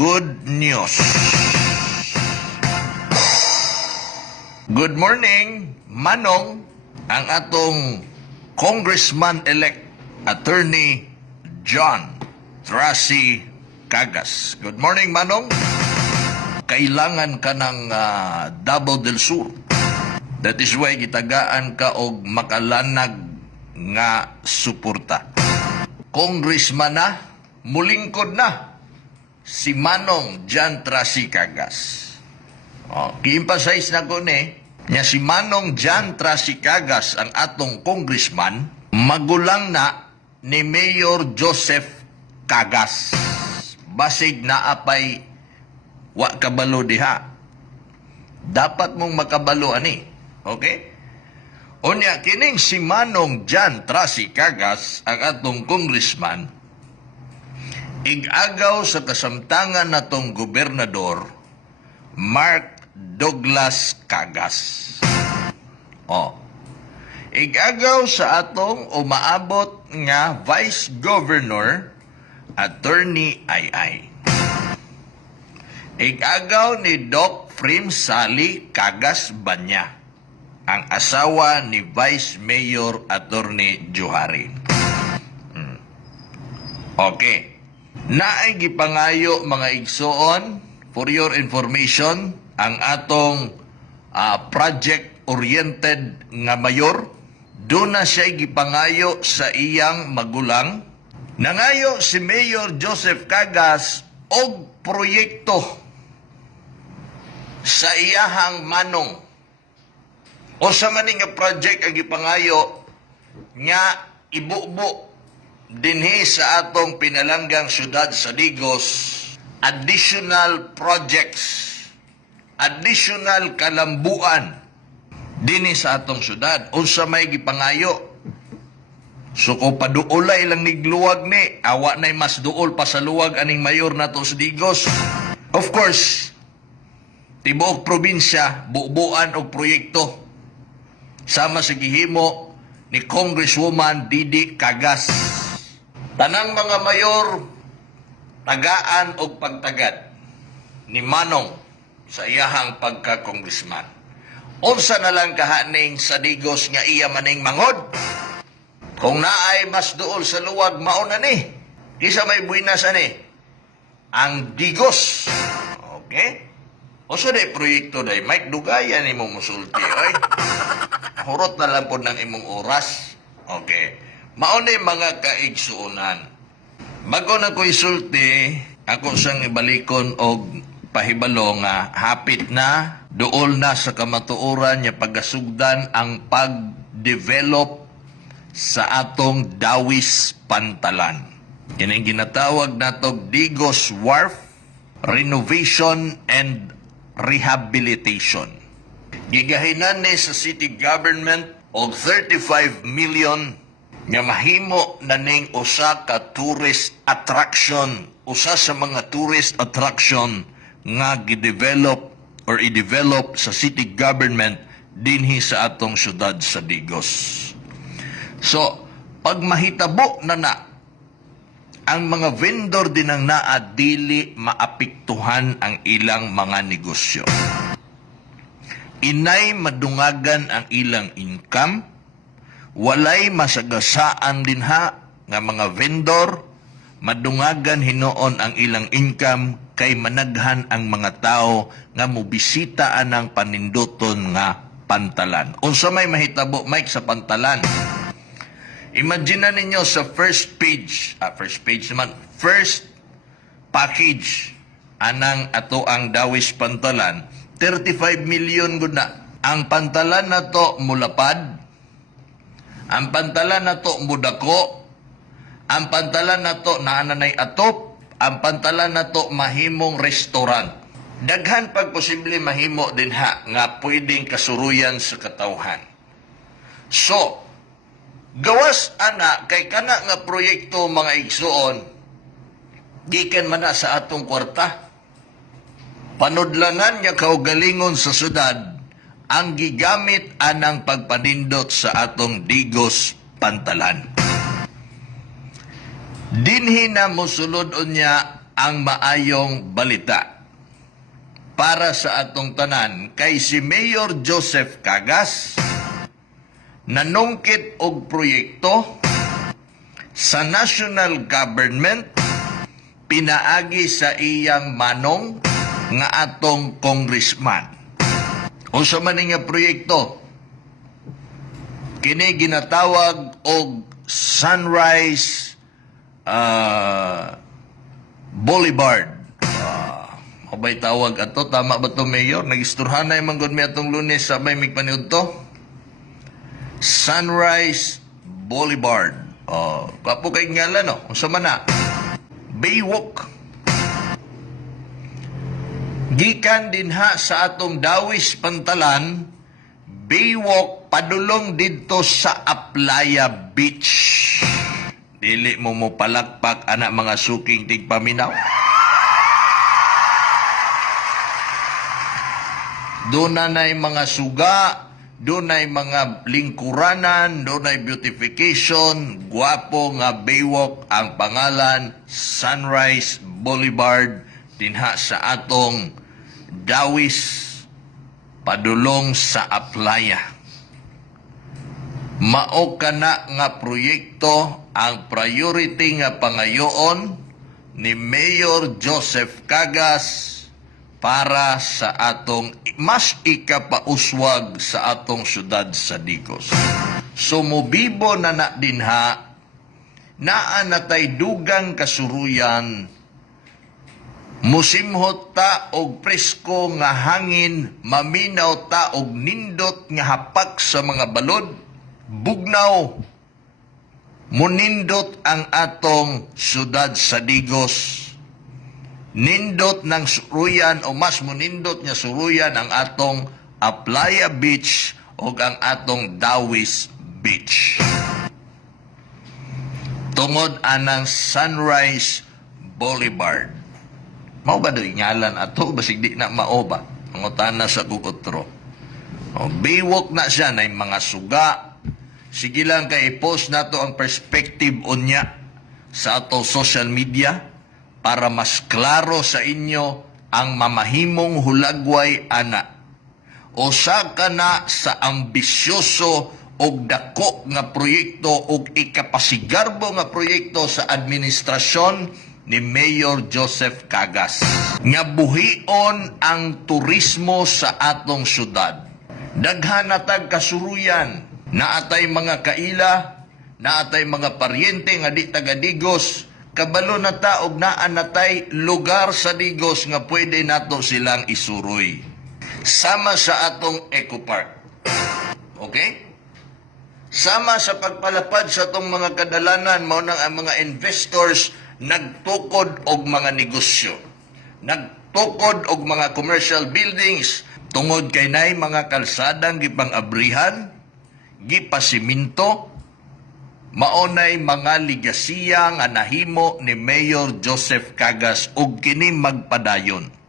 good news. Good morning, Manong, ang atong Congressman-elect Attorney John Tracy Cagas. Good morning, Manong. Kailangan ka ng Davao del Sur. That is why gitagaan ka og makalanag nga suporta. Congressman na, mulingkod na si Manong John Tracy Cagas. Ki-emphasize na ko ni, nya si Manong John Tracy Cagas ang atong congressman, magulang na ni Mayor Joseph Cagas. Basig na apay wa kabalo diha. Dapat mong makabalo ani. Okay? Unya kining si Manong John Tracy Cagas ang atong congressman, igagaw sa kasamtangan natong gobernador Mark Douglas Cagas. Igagaw sa atong umaabot nga Vice Governor Attorney Ay. Igagaw ni Doc Prim Sally Cagas Banya, ang asawa ni Vice Mayor Attorney Johari. Okay. Naay gipangayo mga igsoon, for your information, ang atong project-oriented nga mayor, doon na siya gipangayo sa iyang magulang. Nangayo si Mayor Joseph Cagas og proyekto sa iyahang manong. O sa maning nga project ang gipangayo nga ibubo dinhi sa atong pinalanggang syudad sa Digos, additional projects, additional kalambuan dinhi sa atong syudad. Unsa may gipangayo? So ko paduolay lang nigluwag ni, awa nay mas duol pa sa luwag aning mayor nato sa Digos. Of course, tibuok probinsya bubuan og proyekto sama sa gihimo ni Congresswoman Didi Cagas. Tanang mga mayor tagaan og pagtagad ni Manong sa iyahang pagka-congressman. Unsa na lang kahaning sa Digos nga iya maning mangod? Kung naay mas duol sa luwag, mauna ni. Isa may buwinas ani. Ang Digos. Okay? O sa day proyekto day, Mike, dugayan ni mong musulti. Oy. Hurot na lang po ng imong oras. Okay. Mauna mga kaigsuunan. Bago na ko isulti, ako sang ibalikon og pahibalo nga hapit na, duol na sa kamatuoran niya pagasugdan ang pag-develop sa atong Dawis Pantalan. Kining ginatawag natog Digos Wharf Renovation and Rehabilitation. Gigahinan ni sa city government og 35 million nga mahimo na ning usa ka tourist attraction, usa sa mga tourist attraction nga gidevelop or i-develop sa city government dinhi sa atong syudad sa Digos. So, pag mahitabo na ang mga vendor din ang naa, dili maapektuhan ang ilang mga negosyo. Inay madungagan ang ilang income, walay masagasaan din ha nga mga vendor, madungagan hinoon ang ilang income kay managhan ang mga tao nga mobisitaan ang paninduton nga pantalan. Unsa may mahitabo, Mike, sa pantalan? Imagine ninyo sa first package anang ato ang Dawis Pantalan, 35 million gud na. Ang pantalan na to mulapad, ang pantalan na to mudako, ang pantalan na to naananay atop, ang pantalan na to mahimong restaurant. Daghan pag posible mahimo din ha nga pwedeng kasuruyan sa katawhan. So, gawas ana kay kana nga proyekto mga igsuon, gikan man na sa atong kwarta. Panudlanan niya kaugalingon sa syudad ang gigamit anang pagpanindot sa atong Digos Pantalan. Dinhi na mosulod niya ang maayong balita para sa atong tanan kay si Mayor Joseph Cagas nanungkit og proyekto sa national government pinaagi sa iyang manong nga atong congressman. Unsa man nga proyekto? Kini ginatawag og Sunrise Boulevard. Mabay tawag ato, tama ba to, Mayor? Nagisturhan na yung manggod mi atong Lunes, sabay migpaniud to. Sunrise Boulevard. Kapo kay ngalan, no? Unsa man na? Baywalk. Gikan dinha sa atong Dawis Pantalan, Baywalk padulong didto sa Aplaya Beach. Dili mo palakpak anak mga suking tigpaminaw. Doon na mga suga, doon ay mga lingkuranan, doon ay beautification, guwapo nga Baywalk ang pangalan, Sunrise Boulevard, dinha sa atong Dawis, padulong sa Aplaya. Mao kana nga proyekto ang priority nga pangayoon ni Mayor Joseph Cagas para sa atong mas ikapauswag sa atong syudad sa Digos. Sumubibo na dinha, naa natay dugang kasuruyan, musimhot ta og presko nga hangin, maminaw ta og nindot nga hapak sa mga balod, bugnaw, munindot ang atong syudad sa Digos. Nindot ng suruyan o mas munindot nga suruyan ang atong Aplaya Beach o ang atong Dawis Beach. Tungod anang Sunrise Boulevard. Mao ba do'y ngalan ato? Basig di na mao ba? Mangutana sa kukutro. Baywalk na siya na mga suga. Sige lang kay i-post na to ang perspective unya sa ato social media para mas klaro sa inyo ang mamahimong hulagway ana. Usa ka na sa ambisyoso og dako nga proyekto og ikapasigarbo nga proyekto sa administrasyon ni Mayor Joseph Cagas. Nga buhion ang turismo sa atong syudad. Daghan natag kasuruyan, naatay mga kaila, naatay mga paryente nga di taga Digos, kabalo na ta og naa natay lugar sa Digos nga pwede nato silang isuroy. Sama sa atong Eco Park. Okay? Sama sa pagpalapad sa atong mga kadalanan, mao nang ang mga investors nagtukod og mga negosyo. Nagtukod og mga commercial buildings tungod kay nay mga kalsadang gipang-abrihan, gipasiminto, maunay mga ligasiya nga nahimo ni Mayor Joseph Cagas ug kini magpadayon.